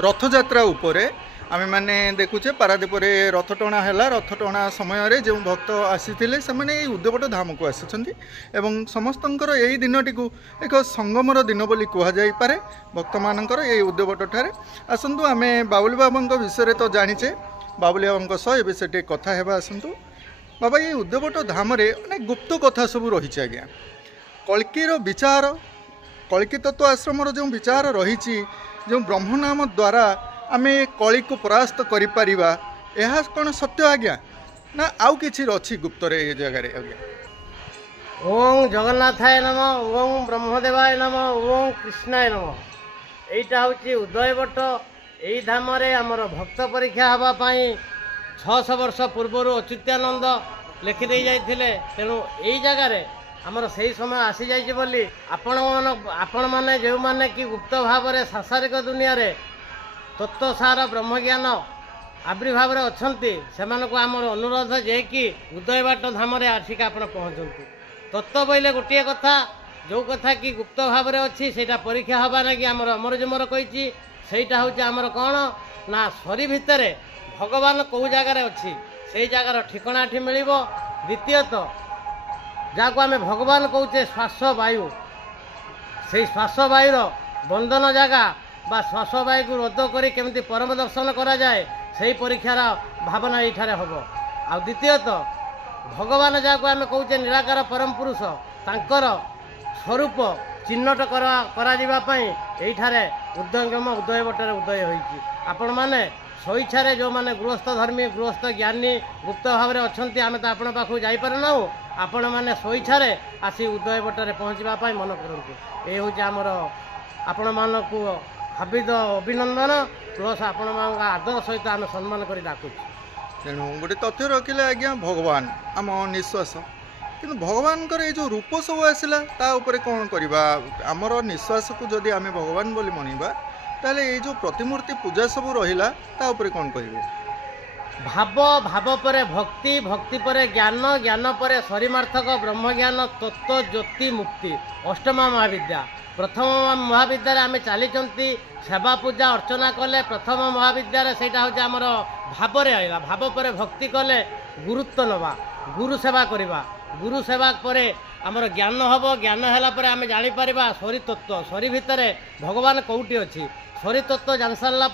रथयात्रा उपरे आमे माने देखुचे पारादीपरे रथ टणा है रथ टणा समय जो भक्त आसी से मैंने उद्यवट धाम को आसी एवं समस्तंकर यही दिनटी को एक संगमर दिन बोली कहुपे भक्त मानकर यही उद्यवट ठारे आसतु आम बाबुली बाबा विषय तो जानीचे बाबुली बाबा सह ए से कथा है आसतु बाबा ये उद्यवट धाम अनेक गुप्त कथा सब रही आज्ञा कल्कीर विचार कल्की तत्व आश्रम जो विचार रही जो ब्रह्मनाम द्वारा आमे कली को परास्त करिपार यह कौन सत्य आज्ञा ना आउ किछि अछि गुप्त रे ये जगह आज्ञा। ओं जगन्नाथाय नम ओं ब्रह्मदेवाय नम ओं कृष्णाय नम एटा होची उदयवट एई धाम रे हमर भक्त परीक्षा हवा पाई 600 वर्ष पूर्व अच्युतानंद लिखि दे जाइथिले तेणु एई जगह रे हमर सही समय आसी जाइछि बोली आपण माने जे माने कि गुप्त भाव रे सांसारिक दुनिया रे तत्वसार ब्रह्मज्ञान आविर्भाव अच्छा से आमर अनुरोध जे कि उदयवाट धाम आसिक आप पहुँचतु तत्व बोले गोटे कथा जो कथा कि गुप्त भाव में अच्छी से परीक्षा हवा ना कि आमर अमर जमर कही सेटा हूँ आमर कौन ना सरी भितर भगवान कौ जगार अच्छी से जगार ठिकना मिल द्वितीयत जहाँ को आम भगवान कौचे श्वास वायु से श्वास वायुर बंधन जगह बा श्वास वायु को रद्द करी केमती परम दर्शन करा जाए से परीक्षार भावना ये हम आ द्वितीयत भगवान जहाँ को आम कौचे निराकार परम पुरुष तांकर स्वरूप चिन्हट कराई उद्यम उदयवटर उदय होती आपण मैंने स्वेच्छा जो मैंने गृहस्थ धर्मी गृहस्थ ज्ञानी गुप्त भाव में अच्छा आम तो आपण पाखु जापना आपण मैंने स्वेच्छा आसी उदयवटर पहुँचापी मन करूँ ये हूँ आमर आपण मानक हार्दिक अभिनंदन प्लस आपण आदर सहित आम सम्मान कर डाकुच। तेणु गोटे तथ्य रखिले आज्ञा भगवान आम निश्वास कि भगवान ये जो रूप सब आसला कौन करवा आमर निश्वास को जदि आम भगवान बोली मनवा ताले ये जो प्रतिमूर्ति पूजा सब रहिला कौन करेंगे भाव भाव पर भक्ति भक्ति पर ज्ञान ज्ञान पर शरीमार्थक ब्रह्मज्ञान तत्व ज्योति मुक्ति अष्टमा महाविद्या प्रथम महाविद्या आम चली सेवा पूजा अर्चना कले प्रथम महाविद्या से आमर भाव आईला भाव पर भक्ति कले गुरुत्व नवा गुरु सेवा करवा गुरु सेवा पर आमर ज्ञान हम ज्ञान है आम जापर शरी तत्व शरी भितर भगवान कौटी अच्छी शरी तत्व जान सारा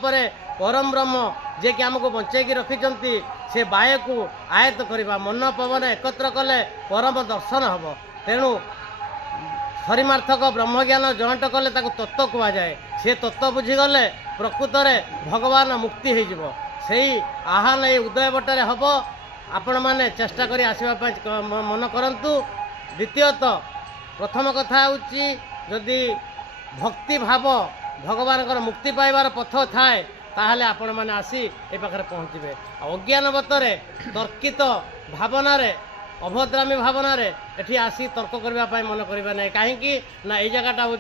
परम ब्रह्म जे कि आमको बंचेकी रखिंट से बाय को आयत करवा मन पवन एकत्र कले परम दर्शन हम तेणु शरीमार्थक ब्रह्मज्ञान जॉइंट कले तत्व कहुए से तत्व बुझीगले प्रकृत में भगवान मुक्ति हो आह्वान ये उदयवटर हम आपण मैंने चेष्टा करी आसवाई मन करंतु द्वितीयत प्रथम कथा हूँ जदि भक्ति भाव भगवान मुक्ति पाइबार पथ थाए ताहले आपण मैंने आसी ए पाखे पहुँचे अज्ञानवतरे तर्कित भावना अभद्रामी भावना एठी आसी तर्क करने मन करवा ना कहीं ना ये जगटा हूँ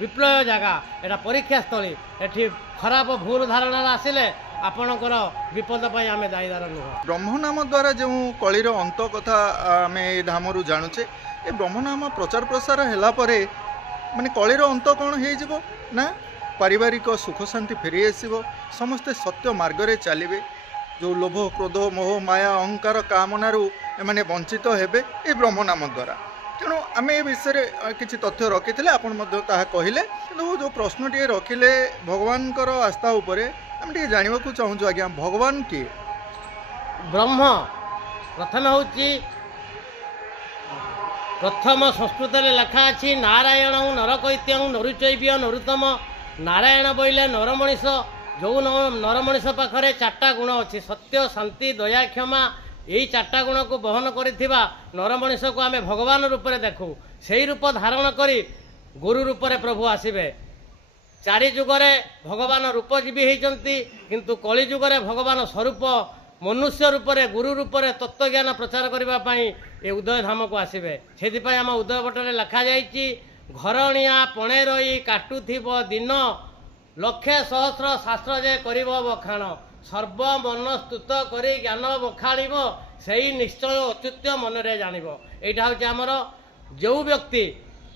विप्लव जगह एटा परीक्षा स्थली एठी खराब भूल धारणा आसिले आपणकर विपद आम दायीदार नुह। ब्रह्मनाम द्वारा जो कलीर अंत कथा आम धाम जानुचे ये ब्रह्मनाम प्रचार प्रसार है माने कलीर अंत कौन हो ना पारिवारिक सुख शांति फेरी आसब समस्ते सत्य मार्ग चलिए जो लोभ क्रोध मोह माया अहंकार कामनारू एमाने वंचित हेबे ये ब्रह्मनाम द्वारा तेणु आम ए विषय किसी तथ्य रखी आपन कहले कि जो प्रश्नटी रखिले भगवान आस्था उपरे आम टे जानवा चाहूँ आज्ञा भगवान किए ब्रह्म प्रथम हूँ प्रथम संस्कृत लेखा अच्छी नारायण नरकैत्य नरुचैव्य नरुतम नारायण बोले नर मनीष जो नर मनीष पाखे 4टा गुण अच्छी सत्य शांति दया क्षमा यही 4टा गुण को बहन करिथिबा नर मनीष को आम भगवान रूप में देखू से रूप धारण करी गुरु रूप में प्रभु आसबे 4 जुगरे भगवान रूपजीवी होती किंतु कली जुगरे भगवान स्वरूप मनुष्य रूप में गुरु रूप में तत्वज्ञान प्रचार करने ये उदय धाम को आसबे से आम उदयवटर लिखा जाइए घरणिया पणे रही काटुथिब दिन लक्षे सहस्र शास्त्र जे करिब बखाण सर्व मन स्तुत करी ज्ञान बखाणिब से निश्चय अच्युत्य मन रे जानिब। एटा हूँ आमर जो व्यक्ति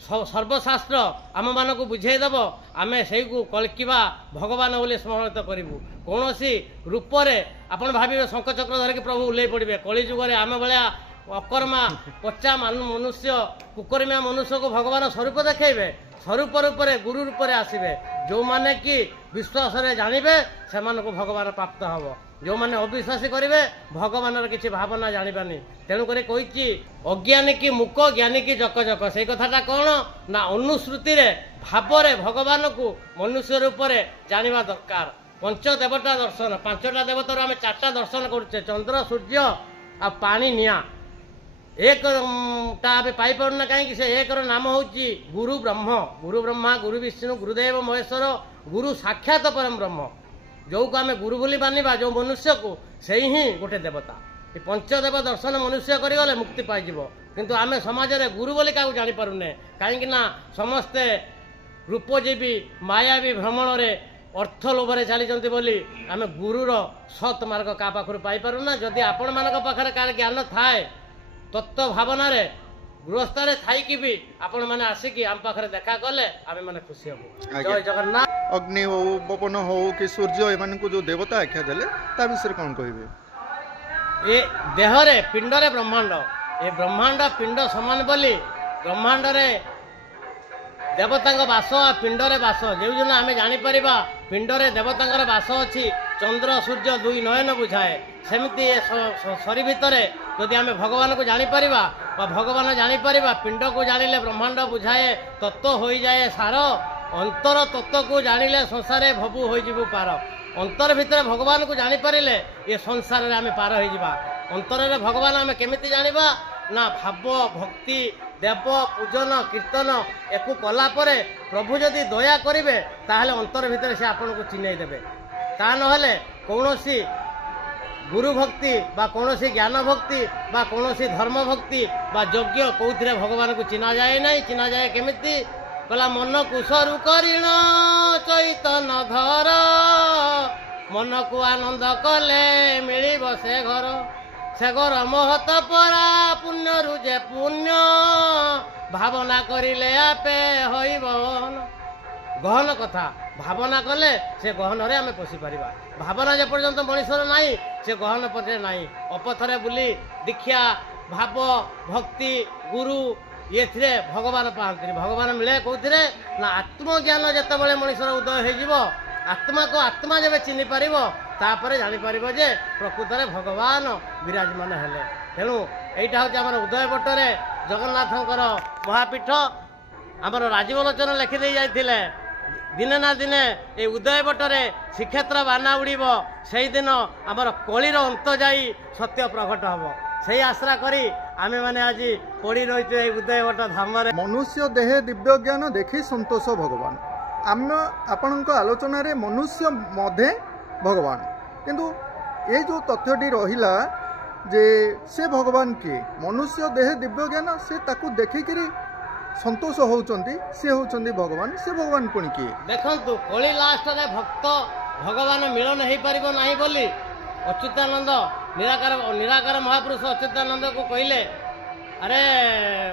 ସର୍ବଶାସ୍ତ୍ର ଆମମାନଙ୍କୁ ବୁଝେଇଦେବ ଆମେ ସେଇକୁ କଳ୍କିବା ଭଗବାନ ବୋଲି ସ୍ମରଣିତ କରିବୁ। କୌଣସି ରୂପରେ ଆପଣ ଭାବିବେ ଶଙ୍ଖଚକ୍ର ଧରିକି ପ୍ରଭୁ ଓହ୍ଲେଇ ପଡ଼ିବେ। କଳିଯୁଗରେ ଆମ ଭଳିଆ ଅକର୍ମା ପଚା ମନୁଷ୍ୟ କୁକର୍ମିଆ ମନୁଷ୍ୟକୁ ଭଗବାନ ସ୍ୱରୂପ ଦେଖେଇବେ। ସ୍ୱରୂପ ରୂପରେ ଗୁରୁ ରୂପରେ ଆସିବେ। ଯେଉଁମାନେ କି ବିଶ୍ୱାସରେ ଜାଣିବେ ସେମାନଙ୍କୁ ଭଗବାନ ପ୍ରାପ୍ତ ହେବ। ଯେଉଁମାନେ ଅବିଶ୍ୱାସୀ କରିବେ ଭଗବାନର କିଛି ଭାବନା ଜାଣିବାନି। ତେଣୁକରି କହିଛି ଅଜ୍ଞାନୀ କି ମୁକ ଜ୍ଞାନୀ କି ଜକ ଜକ। ସେଇ କଥାଟା କ'ଣ ନା ଅନୁଶ୍ରୁତିରେ ଭାବରେ ଭଗବାନକୁ ମନୁଷ୍ୟ ରୂପରେ ଜାଣିବା ଦରକାର। ପଞ୍ଚଦେବତା ଦର୍ଶନ, 5ଟା ଦେବତାରୁ ଆମେ 4ଟା ଦର୍ଶନ କରୁଛେ, ଚନ୍ଦ୍ର ସୂର୍ଯ୍ୟ ଆଉ ପାଣି ନିଆଁ। ଏକଟା ଆମେ ପାଇପାରୁନା କାହିଁକି? ସେ ଏକର ନାମ ହେଉଛି ଗୁରୁ ବ୍ରହ୍ମ। ଗୁରୁ ବ୍ରହ୍ମା ଗୁରୁ ବିଷ୍ଣୁ ଗୁରୁଦେବ ମହେଶ୍ୱର ଗୁରୁ ସାକ୍ଷାତ ପରମ ବ୍ରହ୍ମ। ଯେଉଁକୁ ଆମେ ଗୁରୁ ବୋଲି ମାନିବା ଯେଉଁ ମନୁଷ୍ୟକୁ, ସେଇ ହିଁ ଗୋଟେ ଦେବତା। ଏ ପଞ୍ଚଦେବ ଦର୍ଶନ ମନୁଷ୍ୟ କରିଗଲେ ମୁକ୍ତି ପାଇଯିବ। କିନ୍ତୁ ଆମେ ସମାଜରେ ଗୁରୁ ବୋଲି କାହାକୁ ଜାଣିପାରୁନେ। କାହିଁକି ନା ସମସ୍ତେ ରୂପଜୀବୀ ମାୟାବୀ ଭ୍ରମଣରେ ଅର୍ଥ ଲୋଭରେ ଚାଲିଛନ୍ତି ବୋଲି ଆମେ ଗୁରୁର ସତ୍ ମାର୍ଗ କାହା ପାଖରୁ ପାଇପାରୁନା। ଯଦି ଆପଣମାନଙ୍କ ପାଖରେ କାହାର ଜ୍ଞାନ ଥାଏ ତତ୍ତ୍ୱ ଭାବନାରେ ଗୃହସ୍ଥରେ ଥାଇକି ବି ଆପଣମାନେ ଆସିକି ଆମ ପାଖରେ ଦେଖା କଲେ ଆମେ ମାନେ ଖୁସି ହେବୁ। ଜୟ ଜଗନ୍ନାଥ। ଅଗ୍ନି ହଉ ପବନ ହଉ କି ସୂର୍ଯ୍ୟ ଏମାନଙ୍କୁ ଯେଉଁ ଦେବତା ଆଖ୍ୟା ଦେଲେ ତା ବିଷୟରେ କ'ଣ କହିବେ? ଏ ଦେହରେ ପିଣ୍ଡରେ ବ୍ରହ୍ମାଣ୍ଡ, ଏ ବ୍ରହ୍ମାଣ୍ଡ ପିଣ୍ଡ ସମାନ ବୋଲି ବ୍ରହ୍ମାଣ୍ଡରେ ଦେବତାଙ୍କ ବାସ ପିଣ୍ଡରେ ବାସ। ଯେଉଁଦିନ ଆମେ ଜାଣିପାରିବା ପିଣ୍ଡରେ ଦେବତାଙ୍କର ବାସ ଅଛି, ଚନ୍ଦ୍ର ସୂର୍ଯ୍ୟ 2 ନୟନ ବୁଝାଏ। ସେମିତି ଶରୀ ଭିତରେ ଯଦି ଆମେ ଭଗବାନକୁ ଜାଣିପାରିବା ବା ଭଗବାନ ଜାଣିପାରିବା, ପିଣ୍ଡକୁ ଜାଣିଲେ ବ୍ରହ୍ମାଣ୍ଡ ବୁଝାଏ, ତତ୍ତ୍ୱ ହୋଇଯାଏ ସାର। ଅନ୍ତର ତତ୍ତ୍ୱକୁ ଜାଣିଲେ ସଂସାରେ ଭବୁ ହୋଇଯିବୁ ପାର। ଅନ୍ତର ଭିତରେ ଭଗବାନକୁ ଜାଣିପାରିଲେ ଏ ସଂସାରରେ ଆମେ ପାର ହୋଇଯିବା। ଅନ୍ତରରେ ଭଗବାନ ଆମେ କେମିତି ଜାଣିବା ନା ଭାବ ଭକ୍ତି ଦେବ ପୂଜନ କୀର୍ତ୍ତନ ଏକୁ କଲା ପରେ ପ୍ରଭୁ ଯଦି ଦୟା କରିବେ ତାହେଲେ ଅନ୍ତର ଭିତରେ ସେ ଆପଣଙ୍କୁ ଚିହ୍ନେଇ ଦେବେ। ତା ନହେଲେ କୌଣସି ଗୁରୁ ଭକ୍ତି ବା କୌଣସି ଜ୍ଞାନ ଭକ୍ତି ବା କୌଣସି ଧର୍ମ ଭକ୍ତି ବା ଯଜ୍ଞ କେଉଁଥିରେ ଭଗବାନଙ୍କୁ ଚିହ୍ନାଯାଏ ନାହିଁ। ଚିହ୍ନାଯାଏ କେମିତି? କହିଲା ମନକୁ ସରୁ କରିଣ ଚୈତନ ଧର, ମନକୁ ଆନନ୍ଦ କଲେ ମିଳିବ ସେ ଘର। ସେ ଘର ମହତ ପରା ପୁଣ୍ୟରୁ ଯେ ପୁଣ୍ୟ, ଭାବନା କରିଲେ ଆପେ ହୋଇବ ଗହନ କଥା। ଭାବନା କଲେ ସେ ଗହନରେ ଆମେ ପଶିପାରିବା। ଭାବନା ଯେପର୍ଯ୍ୟନ୍ତ ମଣିଷର ନାହିଁ ସେ ଗହନ ପଥରେ ନାହିଁ। ଅପଥରେ ବୁଲି ଦୀକ୍ଷା ଭାବ ଭକ୍ତି ଗୁରୁ ଏଥିରେ ଭଗବାନ ପାଆନ୍ତିନି। ଭଗବାନ ମିଳେ କେଉଁଥିରେ ନା ଆତ୍ମଜ୍ଞାନ ଯେତେବେଳେ ମଣିଷର ଉଦୟ ହୋଇଯିବ, ଆତ୍ମାକୁ ଆତ୍ମା ଯେବେ ଚିହ୍ନି ପାରିବ ତାପରେ ଜାଣିପାରିବ ଯେ ପ୍ରକୃତରେ ଭଗବାନ ବିରାଜମାନ ହେଲେ। ତେଣୁ ଏଇଟା ହେଉଛି ଆମର ଉଦୟବଟରେ ଜଗନ୍ନାଥଙ୍କର ମହାପୀଠ। ଆମର ରାଜୀବ ଲୋଚନ ଲେଖିଦେଇ ଯାଇଥିଲେ ଦିନେ ନା ଦିନେ এই ଉଦୟବଟରେ ଶ୍ରୀକ୍ଷେତ୍ର ବାନା ଉଡ଼ିବ, ସେଇଦିନ ଆମର କଳିର ଅନ୍ତ ଯାଇ ସତ୍ୟ ପ୍ରକଟ ହେବ। সেই আশ্রা করি আমি মানে আজি পড়ি রয়েছে এই উদয়বট ধামরে। মনুষ্য দেহে দিব্য জ্ঞান দেখি সন্তোষ ভগবান। আমি আপনার আলোচনার মনুষ্য মধ্যে ভগবান, কিন্তু এই যে তথ্যটি রহিলা যে সে ভগবান কিଏ? মনুষ্য দেহে দিব্য জ্ঞান, সে তাকে দেখিকি সন্তোষ হচ্ছেন, সে হচ্ছেন ভগবান। সে ভগবান পুଣି কিଏ? দেখন্তু কলি লাস্টরে ভক্ত ভগবান মিলন হয়ে পারিব নাই বলি অচ্যুতানন্দ ନିରାକାର ମହାପୁରୁଷ ଅଚ୍ୟୁତାନନ୍ଦକୁ କହିଲେ, ଆରେ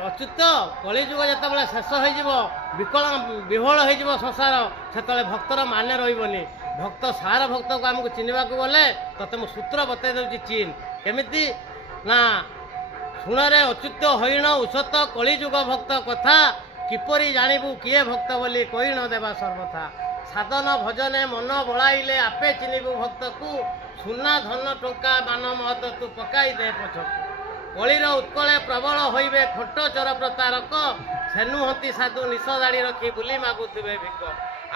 ଅଚ୍ୟୁତ କଳିଯୁଗ ଯେତେବେଳେ ଶେଷ ହୋଇଯିବ, ବିହୋଳ ହୋଇଯିବ ସଂସାର, ସେତେବେଳେ ଭକ୍ତର ମାନେ ରହିବନି। ଭକ୍ତ ସାର ଭକ୍ତକୁ ଆମକୁ ଚିହ୍ନିବାକୁ ଗଲେ ତତେ ମୁଁ ସୂତ୍ର ବତେଇ ଦେଉଛି ଚିହ୍ନ। କେମିତି ନା ଶୁଣରେ ଅଚ୍ୟୁତ ହଇଣ ଉଷତ କଳିଯୁଗ ଭକ୍ତ କଥା, କିପରି ଜାଣିବୁ କିଏ ଭକ୍ତ ବୋଲି କହି ନ ଦେବା ସର୍ବଥା। ସାଧନ ଭଜନେ ମନ ବଳାଇଲେ ଆପେ ଚିହ୍ନିବୁ ଭକ୍ତକୁ, ସୁନା ଧନ ଟଙ୍କା ମାନ ମହତ ତୁ ପକାଇ ଦେ ପଛକୁ। କଳିର ଉତ୍କଳେ ପ୍ରବଳ ହୋଇବେ ଖଟ ଚୋର ପ୍ରତାରକ, ସେ ନୁହନ୍ତି ସାଧୁ ନିଶ ଦାଡ଼ି ରଖି ବୁଲି ମାଗୁଥିବେ ଭିକ।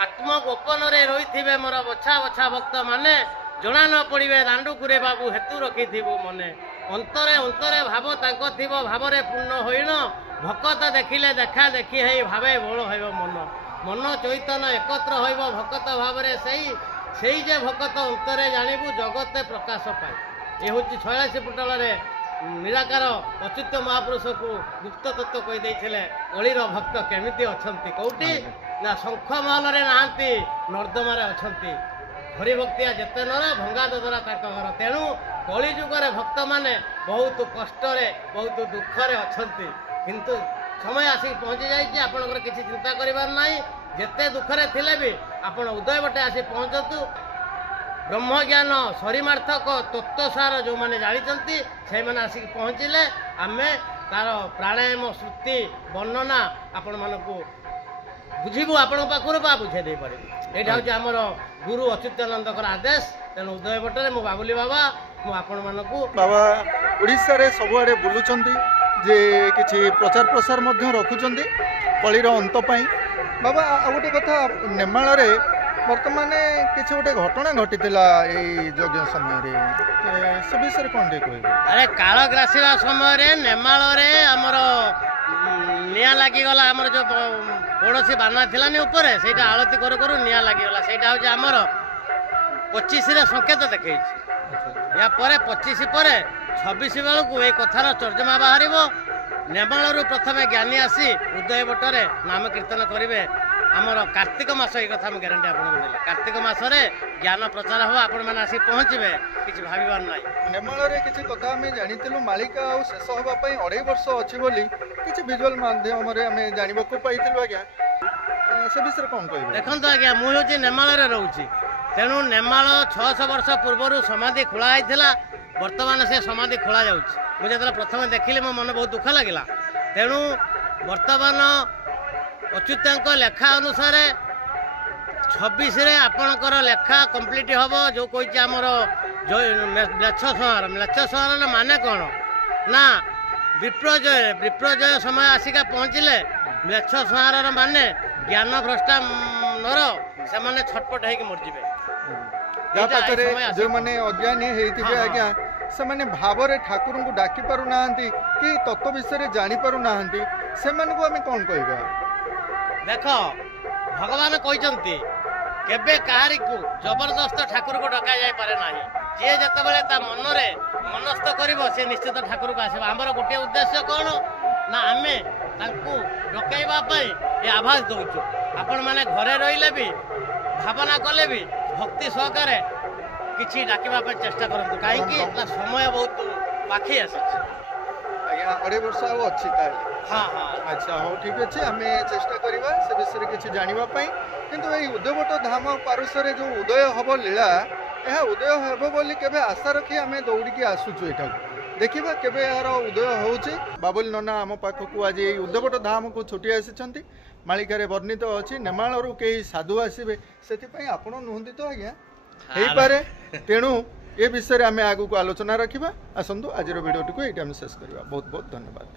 ଆତ୍ମଗୋପନରେ ରହିଥିବେ ମୋର ବଛା ବଛା ଭକ୍ତ ମାନେ, ଜଣା ନ ପଡ଼ିବେ ଦାଣ୍ଡୁକୁରେ ବାବୁ ହେତୁ ରଖିଥିବୁ ମନେ। ଅନ୍ତରେ ଅନ୍ତରେ ଭାବ ତାଙ୍କ ଥିବ ଭାବରେ ପୂର୍ଣ୍ଣ ହୋଇଣ, ଭକତ ଦେଖିଲେ ଦେଖା ଦେଖି ହେଇ ଭାବେ ବୋଳ ହେବ ମନ। ମନ ଚୈତନ ଏକତ୍ର ହୋଇବ ଭକତ ଭାବରେ ସେଇ ଯେ ଭକତ ଅନ୍ତରେ ଜାଣିବୁ ଜଗତେ ପ୍ରକାଶ ପାଏ। ଏ ହେଉଛି 86 ପୁଟଳରେ ନିରାକାର ଅଚ୍ୟୁତ ମହାପୁରୁଷକୁ ଗୁପ୍ତ ତତ୍ତ୍ୱ କହିଦେଇଥିଲେ କଳିର ଭକ୍ତ କେମିତି ଅଛନ୍ତି। କୋଉଠି ନା ଶଙ୍ଖ ମହଲରେ ନାହାନ୍ତି, ନର୍ଦ୍ଦମାରେ ଅଛନ୍ତି। ହରିଭକ୍ତିଆ ଯେତେ ନର ଭଙ୍ଗା ଦଦରା ତାଙ୍କ ଘର। ତେଣୁ କଳି ଯୁଗରେ ଭକ୍ତମାନେ ବହୁତ କଷ୍ଟରେ ବହୁତ ଦୁଃଖରେ ଅଛନ୍ତି, କିନ୍ତୁ समय आसिक पहुँची जाइए आपंकर किसी चिंता करार ना जिते दुखरे थिले भी आपण उदय बटे आसी पहुँचतु ब्रह्मज्ञान शरीमार्थक तत्वसार जो मैंने जानते से मैंने आसिक पहुँचले आम तार प्राणायाम श्रुति वर्णना आपण मानक बुझीबू आपण पाखर बा बुझे दे पारे यहाँ हूँ आमर गुरु अच्युतानंदकर आदेश तेणु उदय बटे मो बाबुली बाबा मु आपण मानक बाबा ओडिशा रे सबुआडे बुलुचंती जे किछि प्रचार प्रसार मध्य रखुचंती कलिर अंत पाई बाबा आ गोटे कथा नेमाल रे वर्तमान किछि गोटे घटना घटितिला एई यज्ञ समय रे से विषय कोन दे कहबे अरे काल ग्रासीवा समय रे नेमाल रे हमर निया लागी गला हमर जो पड़ोसी बाना थिला नि ऊपर सेटा आळती करू करू निया लागी गला सेटा हो जे हमर 25 रे संकेत देखै छी या परे 25 परे 26 बेलू ये कथार तर्जमा बाहर नेमालू प्रथम ज्ञानी आसी उदय बटरे नाम कीर्तन करेंगे आमर कार्तिक मास ये कथा ग्यारंटी आपको देली कार्तिक मासरे ज्ञान प्रचार हम आपण मैंने आसी पहुँचे किसी भावार ना नेमाल किसी कथा आम जानी मालिका आ शेष हाँपाई 2.5 वर्ष अच्छी बोली किसी विजुअल माध्यम आम जानवाक पाई आज्ञा से विषय कौन कह देखो आज्ञा मुझे नेमाल रोचे तेणु नेमाल 600 वर्ष पूर्व समाधि खोला होता वर्तमान से समाधि खोल जाऊँगी मुझे प्रथम देखिली मो मन बहुत दुख लगे तेणु वर्तमान अच्युत लेखा अनुसार 26 रे आपणकर लेखा कंप्लीट हम जो कही आमर जो म्लेच्छ संहार माने कौन ना विप्रजय समय आसिका पहुँचले म्लेच्छ संहार माने ज्ञान भ्रष्टा नर से मैंने छटपट होकर मरजिबे जो मैंने अज्ञानी होते आज्ञा से मैंने भाव में ठाकुर को डाकी पार ना कि तत्व विषय जानी पार ना से आम कौन कह देख भगवान कहते केबे कहारी को जबरदस्त ठाकुर को डका जाए पारे ना जी जिते ता मन रे मनस्थ करिवो से निश्चित ठाकुर को आसबा आमर गोटे उद्देश्य कौन ना आमे तांको डकाइबा पई ए आभास दउछु आपण माने घरे रहिले भी भावना कले भी भक्ति सहकारे किसी डाकिबा पे चेष्टा करंतु काहेकि ना समय बहुत पाखी आसे आज्ञा 2.5 वर्ष आ अच्छी ताले हाँ हाँ अच्छा हाँ ठीक अच्छे आम चेष्टा करवा से विषय किसी जानापी किंतु ये उदयभट्ट धाम पार्श्वर जो उदय हम लीला यह उदय हे बोली केबे आशा रखी आम दौड़िकी आसुचु यहाँ देखा केबे यार उदय होउची बाबुल नना आम पाखक आज ये उदयभट्ट धाम को छुटी आसी मालिकार वर्णित अच्छी नेमालू कई साधु आसबे से आपण नुहति तो आज्ञा हो पारे तेणु ये विषय आम आगू आलोचना रखा आसतु आज भिडियो टी शेष करवा बहुत बहुत धन्यवाद।